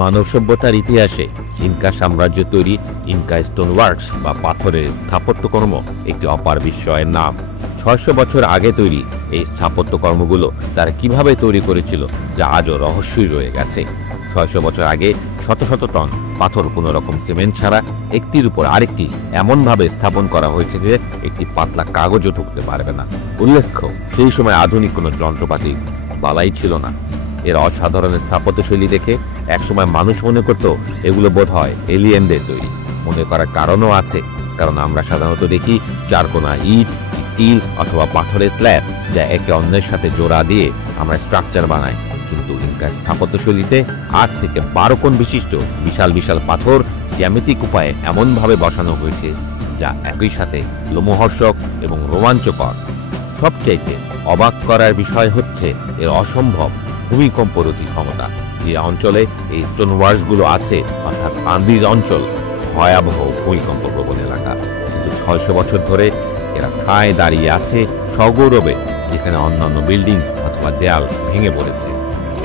মানব সভ্যতার ইতিহাসে ইনকা সাম্রাজ্য তৈরি ইনকা স্টোন ওয়ার্কস বা পাথরের স্থাপত্যকর্ম একটি অপার বিস্ময়ের নাম। ৬০০ বছর আগে তৈরি এই স্থাপত্যকর্মগুলো তারা কিভাবে তৈরি করেছিল যা আজও রহস্যই রয়ে গেছে। ৬০০ বছর আগে শত শত টন পাথর কোনো রকম সিমেন্ট ছাড়া একটির উপর আরেকটি এমনভাবে স্থাপন করা হয়েছে যে একটি পাতলা কাগজও ঢুকতে পারবে না। উল্লেখ্য, সেই সময় আধুনিক কোনো যন্ত্রপাতি বালাই ছিল না। এর অসাধারণ স্থাপত্যশৈলী দেখে একসময় মানুষ মনে করত এগুলো বোধহয় এলিয়েনদের তৈরি। মনে করার কারণও আছে, কারণ আমরা সাধারণত দেখি চারকোনা ইট, স্টিল অথবা পাথরের স্ল্যাব যা একে অন্যের সাথে জোড়া দিয়ে আমরা স্ট্রাকচার বানাই, কিন্তু ইনকা স্থাপত্যশৈলীতে ৮ থেকে ১২ কোণ বিশিষ্ট বিশাল বিশাল পাথর জ্যামিতিক উপায়ে এমনভাবে বসানো হয়েছে যা একই সাথে লোমহর্ষক এবং রোমাঞ্চকর। সবচাইতে অবাক করার বিষয় হচ্ছে এর অসম্ভব ভূমিকম্পরোধী ক্ষমতা। যে অঞ্চলে এই স্টোন ওয়ার্কসগুলো আছে, অর্থাৎ আন্দিজ অঞ্চল, ভয়াবহ ভূমিকম্প প্রবণ এলাকা, কিন্তু ৬০০ বছর ধরে এরা ঠায় দাঁড়িয়ে আছে সগৌরবে, যেখানে অন্যান্য বিল্ডিং অথবা দেয়াল ভেঙে পড়েছে।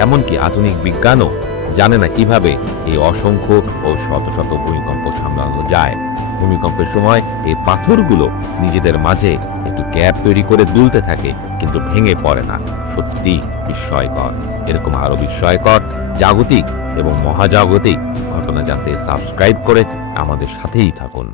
এমনকি আধুনিক বিজ্ঞানও জানে না কিভাবে এই অসংখ্য ও শত শত ভূমিকম্প সামলানো যায়। ভূমিকম্পের সময় এই পাথরগুলো নিজেদের মাঝে একটু গ্যাপ তৈরি করে দুলতে থাকে, কিন্তু ভেঙে পড়ে না। সত্যি বিস্ময়কর। এরকম আরও বিস্ময়কর, জাগতিক এবং মহাজাগতিক ঘটনা জানতে সাবস্ক্রাইব করে আমাদের সাথেই থাকুন।